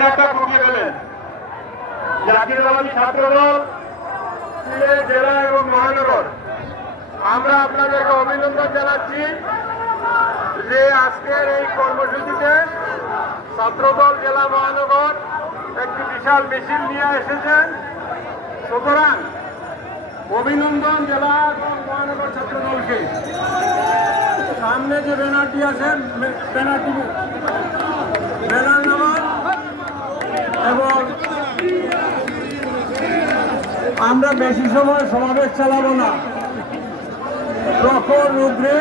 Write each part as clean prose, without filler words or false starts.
ফুটিয়ে ফেলেন। জাতীয়তাবাদী ছাত্রদল সিলেট জেলা এবং মহানগর আমরা আপনাদেরকে অভিনন্দন জানাচ্ছি যে আজকের এই কর্মসূচিতে ছাত্রদল জেলা মহানগর একটি বিশাল মিছিল নিয়ে এসেছেন। সুতরাং অভিনন্দন জেলা এবং মহানগর ছাত্রদলকে। সামনে যে ব্যানারটি আছেন ব্যানার নামান এবং আমরা বেশি সময় সমাবেশ চালাবো না। প্রখর রুদ্রে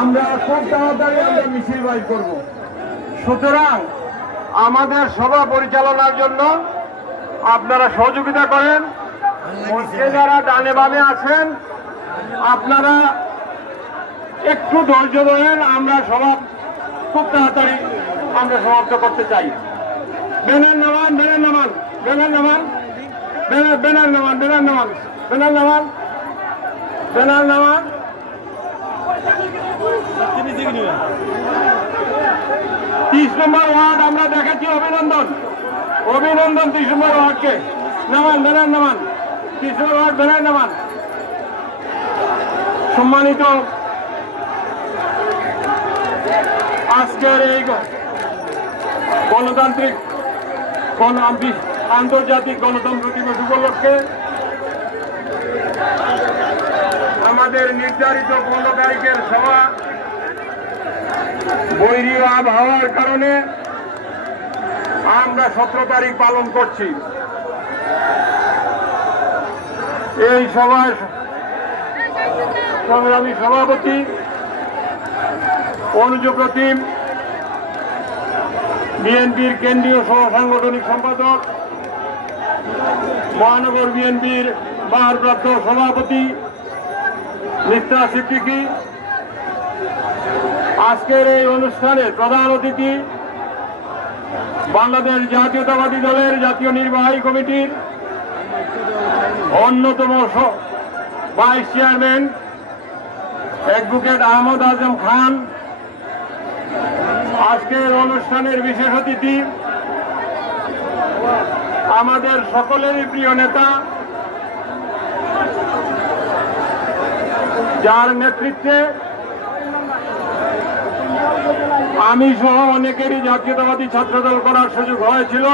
আমরা খুব তাড়াতাড়ি আমরা মিছিল বাইর করব। সুতরাং আমাদের সভা পরিচালনার জন্য আপনারা সহযোগিতা করেন। মঞ্চে যারা ডানে বামে আছেন আপনারা একটু ধৈর্য ধরেন। আমরা সভা খুব তাড়াতাড়ি আমরা সমাপ্ত করতে চাই। ব্যানার নামান ব্যানার নামান ব্যানার নামান ব্যানার নামান ব্যানার নামান ব্যানার নামান ব্যানার নামান 30 নম্বর ওয়ার্ড আমরা দেখাচ্ছি। অভিনন্দন অভিনন্দন 30 নম্বর ওয়ার্ডকে নামান ব্যানার নামান 30 নম্বর ওয়ার্ড ব্যানার নামান। সম্মানিত আজকের এই গণতান্ত্রিক আন্তর্জাতিক গণতন্ত্র দিবস উপলক্ষে আমাদের নির্ধারিত 15 তারিখের সভা বৈরী আবহাওয়ার কারণে আমরা 17 তারিখ পালন করছি। এই সভায় সংগ্রামী সভাপতি অনুজ প্রতিম, বিএনপির কেন্দ্রীয় সহ সাংগঠনিক সম্পাদক, মহানগর বিএনপির ভারপ্রাপ্ত সভাপতি মিস্টার সিদ্দিকী, আজকের এই অনুষ্ঠানে প্রধান অতিথি বাংলাদেশ জাতীয়তাবাদী দলের জাতীয় নির্বাহী কমিটির অন্যতম vice chairman advocate Ahmad Azam Khan, আজকের অনুষ্ঠানের বিশেষ অতিথি আমাদের সকলেরই প্রিয় নেতা, যার নেতৃত্বে আমি সহ অনেকেরই জাতীয়তাবাদী ছাত্রদল করার সুযোগ হয়েছিল,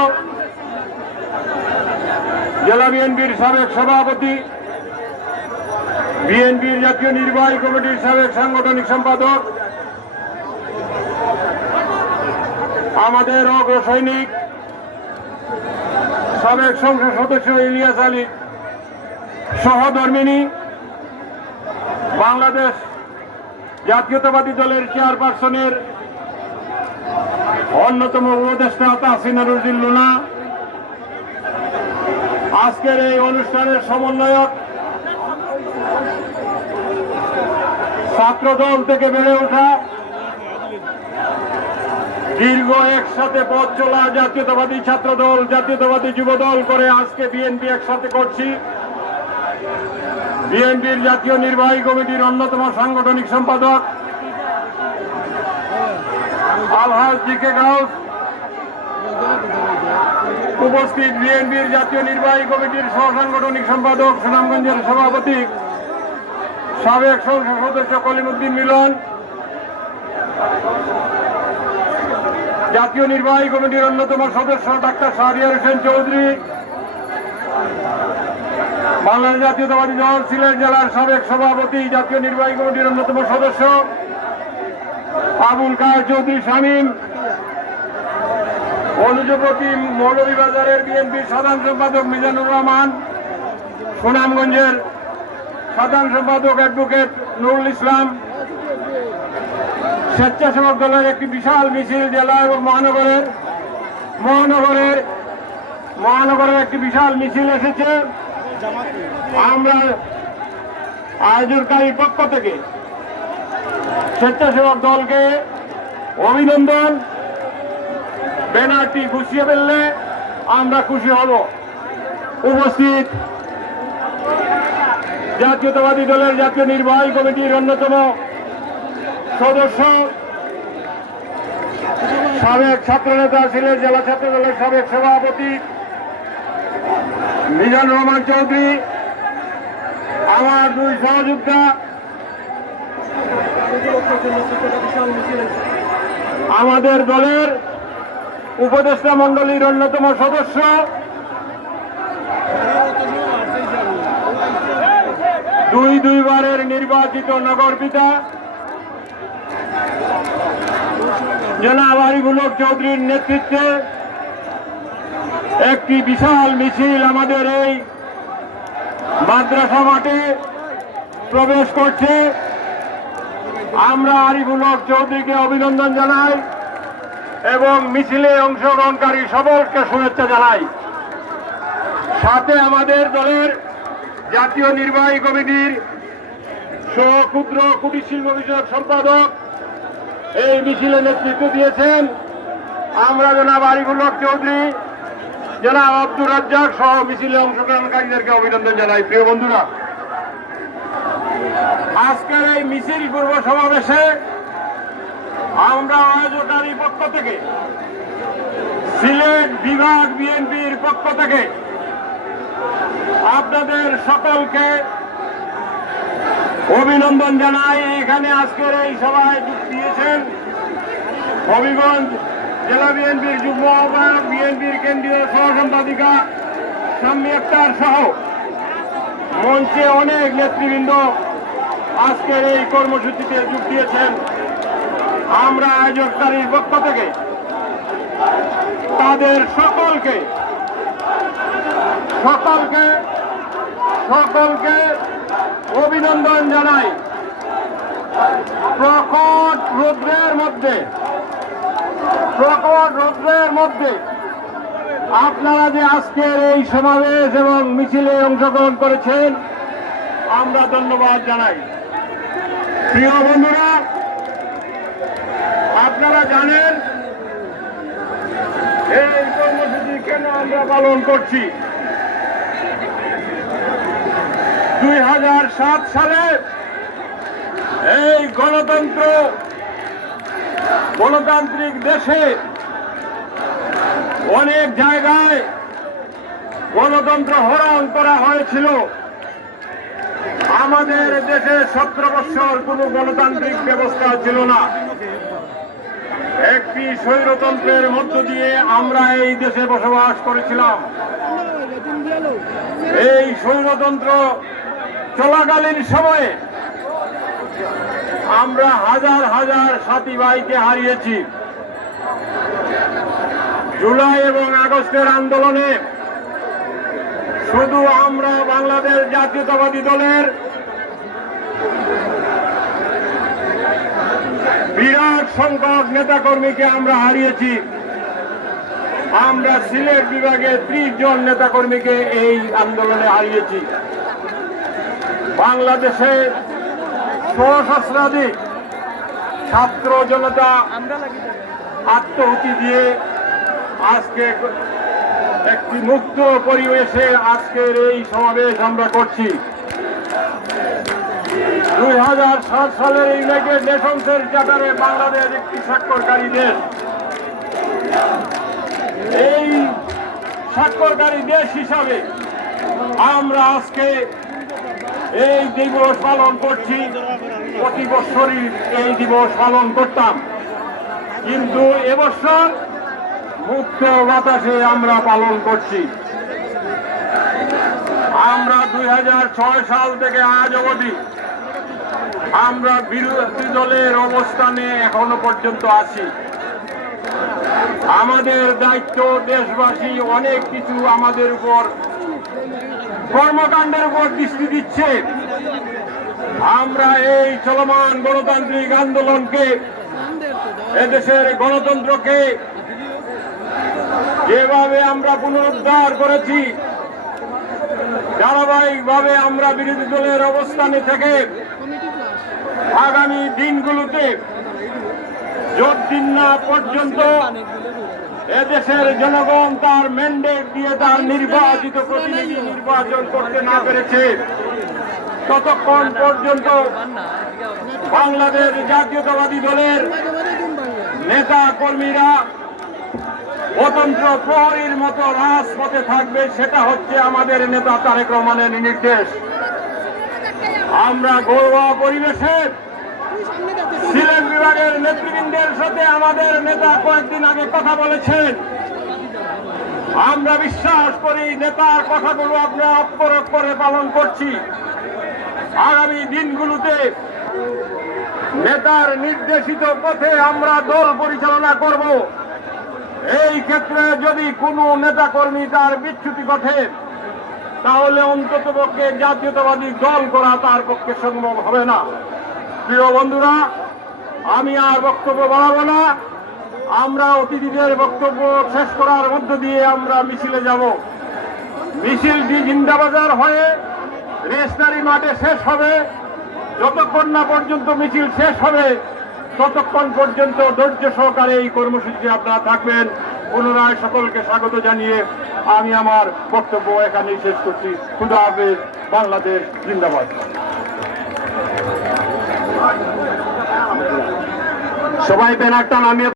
জেলা বিএনপির সাবেক সভাপতি, বিএনপির জাতীয় নির্বাহী কমিটির সাবেক সাংগঠনিক সম্পাদক, আমাদের অগ্রসৈনিক সাবেক সংসদ সদস্য ইলিয়াস আলী সহধর্মিনী, বাংলাদেশ জাতীয়তাবাদী দলের চেয়ারপারসনের অন্যতম উপদেষ্টা তাহসিনা রুজি লুনা, আজকের এই অনুষ্ঠানের সমন্বয়ক, ছাত্রদল থেকে বেড়ে ওঠা দীর্ঘ একসাথে পথ চলা জাতীয়তাবাদী ছাত্রদল, জাতীয়তাবাদী যুবদল করে আজকে বিএনপি একসাথে করছি। বিএনপির জাতীয় নির্বাহী কমিটির অন্যতম সাংগঠনিক সম্পাদক আলহাজ জিকে গাউস, উপস্থিত বিএনপির জাতীয় নির্বাহী কমিটির সহ সাংগঠনিক সম্পাদক সুনামগঞ্জের সভাপতি সাবেক সংসদ সদস্য কলিমুদ্দিন মিলন, জাতীয় নির্বাহী কমিটির অন্যতম সদস্য ডাক্তার শাহরিয়ার হোসেন চৌধুরী, বাংলাদেশ জাতীয়তাবাদী দল সিলেট জেলার সাবেক সভাপতি, জাতীয় নির্বাহী কমিটির অন্যতম সদস্য আবুল কায়ের চৌধুরী শামীম, অনুজ প্রতিম, মৌলভীবাজারের বিএনপির সাধারণ সম্পাদক মিজানুর রহমান, সুনামগঞ্জের সাধারণ সম্পাদক অ্যাডভোকেট নুরুল ইসলাম, স্বেচ্ছাসেবক দলের একটি বিশাল মিছিল জেলা এবং মহানগরের একটি বিশাল মিছিল এসেছে। আমরা আয়োজনকারীর পক্ষ থেকে স্বেচ্ছাসেবক দলকে অভিনন্দন। ব্যানারটি গুছিয়ে ফেললে আমরা খুশি হব। উপস্থিত জাতীয়তাবাদী দলের জাতীয় নির্বাহী কমিটির অন্যতম সদস্য সাবেক ছাত্রনেতা ছিলেন জেলা ছাত্র দলের সাবেক সভাপতি মিজানুর রহমান চৌধুরী, আমার দুই সহযোদ্ধা, আমাদের দলের উপদেষ্টা মণ্ডলীর অন্যতম সদস্য দুইবারের নির্বাচিত নগর পিতা জনাব আরিফুল হক চৌধুরীর নেতৃত্বে একটি বিশাল মিছিল আমাদের এই মাদ্রাসা মাঠে প্রবেশ করছে। আমরা আরিফুল হক চৌধুরীকে অভিনন্দন জানাই এবং মিছিলে অংশগ্রহণকারী সকলকে শুভেচ্ছা জানাই। সাথে আমাদের দলের জাতীয় নির্বাহী কমিটির সহ ক্ষুদ্র কুটির শিল্প বিষয়ক সম্পাদক এই মিছিলে নেতৃত্ব দিয়েছেন। আমরা জনাব আরিফুল হক চৌধুরী, জনাব আব্দুর রাজ্জাক সহ মিছিলে অংশগ্রহণকারীদেরকে অভিনন্দন জানাই। প্রিয় বন্ধুরা, আজকের এই মিছিল পূর্ব সমাবেশে আমরা আয়োজকারী পক্ষ থেকে, সিলেট বিভাগ বিএনপির পক্ষ থেকে আপনাদের সকলকে অভিনন্দন জানাই। এখানে আজকের এই সভায় যোগ দিয়েছেন হবিগঞ্জ জেলা বিএনপির যুগ্ম আহ্বায়ক, বিএনপির কেন্দ্রীয় সহ সম্পাদিকা শাম্মী আক্তার সহ মঞ্চে অনেক নেতৃবৃন্দ আজকের এই কর্মসূচিতে যোগ দিয়েছেন। আমরা আয়োজককারীর পক্ষ থেকে তাদের সকলকে অভিনন্দন জানাই। প্রকট রৌদ্রের মধ্যে আপনারা যে আজকের এই সমাবেশ এবং মিছিলে অংশগ্রহণ করেছেন, আমরা ধন্যবাদ জানাই। প্রিয় বন্ধুরা, আপনারা জানেন এই কর্মসূচি কেন আমরা পালন করছি। 2007 সালে এই গণতান্ত্রিক দেশে অনেক জায়গায় গণতন্ত্র হরণ করা হয়েছিল। আমাদের দেশে 17 বছর কোনো গণতান্ত্রিক ব্যবস্থা ছিল না। একটি স্বৈরতন্ত্রের মধ্য দিয়ে আমরা এই দেশে বসবাস করেছিলাম। এই স্বৈরতন্ত্র চলাকালীন সময়ে আমরা হাজার হাজার সাথী ভাইকে হারিয়েছি। জুলাই এবং আগস্টের আন্দোলনে শুধু আমরা বাংলাদেশ জাতীয়তাবাদী দলের বিরাট সংখ্যক নেতাকর্মীকে আমরা হারিয়েছি। আমরা সিলেট বিভাগে 30 জন নেতাকর্মীকে এই আন্দোলনে হারিয়েছি। বাংলাদেশে সহস্রাধিক ছাত্র জনতা আত্মহুতি দিয়ে আজকে একটি মুক্ত পরিবেশে আজকের এই সমাবেশ আমরা করছি। 2007 সালের ইউনাইটেড নেশনসের চার্টারে বাংলাদেশ একটি স্বাক্ষরকারী দেশ। এই স্বাক্ষরকারী দেশ হিসাবে আমরা আজকে এই দিবস পালন করছি। প্রতি বছরই এই দিবস পালন করতাম, কিন্তু এবছর মুক্ত বাতাসে আমরা পালন করছি। আমরা 2006 সাল থেকে আজ অবধি আমরা বিরোধী দলের অবস্থানে এখনো পর্যন্ত আছি। আমাদের দায়িত্ব, দেশবাসী অনেক কিছু আমাদের উপর কর্মকাণ্ডের উপর দৃষ্টি দিচ্ছে। আমরা এই চলমান গণতান্ত্রিক আন্দোলনকে, এদেশের গণতন্ত্রকে যেভাবে আমরা পুনরুদ্ধার করেছি, ধারাবাহিকভাবে আমরা বিরোধী দলের অবস্থানে থেকে আগামী দিনগুলোতে যতদিন না পর্যন্ত এদেশের জনগণ তার ম্যান্ডেট দিয়ে তার নির্বাচিত প্রতিনিধি নির্বাচন করতে না পেরেছে, ততক্ষণ পর্যন্ত বাংলাদেশ জাতীয়তাবাদী দলের নেতা কর্মীরা স্বতন্ত্র প্রহরীর মতো রাজপথে থাকবে, সেটা হচ্ছে আমাদের নেতা তারেক রহমানের নির্দেশ। আমরা ঘরোয়া পরিবেশে সিলেট বিভাগের নেতৃবৃন্দের সাথে আমাদের নেতা কয়েকদিন আগে কথা বলেছেন। আমরা বিশ্বাস করি নেতার কথাগুলো আমরা অক্ষর অক্ষরে পালন করছি। আগামী দিনগুলোতে নেতার নির্দেশিত পথে আমরা দল পরিচালনা করব। এই ক্ষেত্রে যদি কোনো নেতা কর্মী তার বিচ্যুতি ঘটে, তাহলে অন্ততপক্ষে জাতীয়তাবাদী দল করা তার পক্ষে সম্ভব হবে না। প্রিয় বন্ধুরা, আমি আর বক্তব্য বাড়াবো না। আমরা অতিথিদের বক্তব্য শেষ করার মধ্য দিয়ে আমরা মিছিলে যাব। মিছিলটি জিন্দাবাজার হয়ে রেশনারি মাঠে শেষ হবে। যতক্ষণ না পর্যন্ত মিছিল শেষ হবে, ততক্ষণ পর্যন্ত ধৈর্য সহকারে এই কর্মসূচিতে আপনারা থাকবেন। পুনরায় সকলকে স্বাগত জানিয়ে আমি আমার বক্তব্য এখানেই শেষ করছি। খুদা হাফেজ। বাংলাদেশ জিন্দাবাদ। সবাই ব্যানারটা নামিয়ে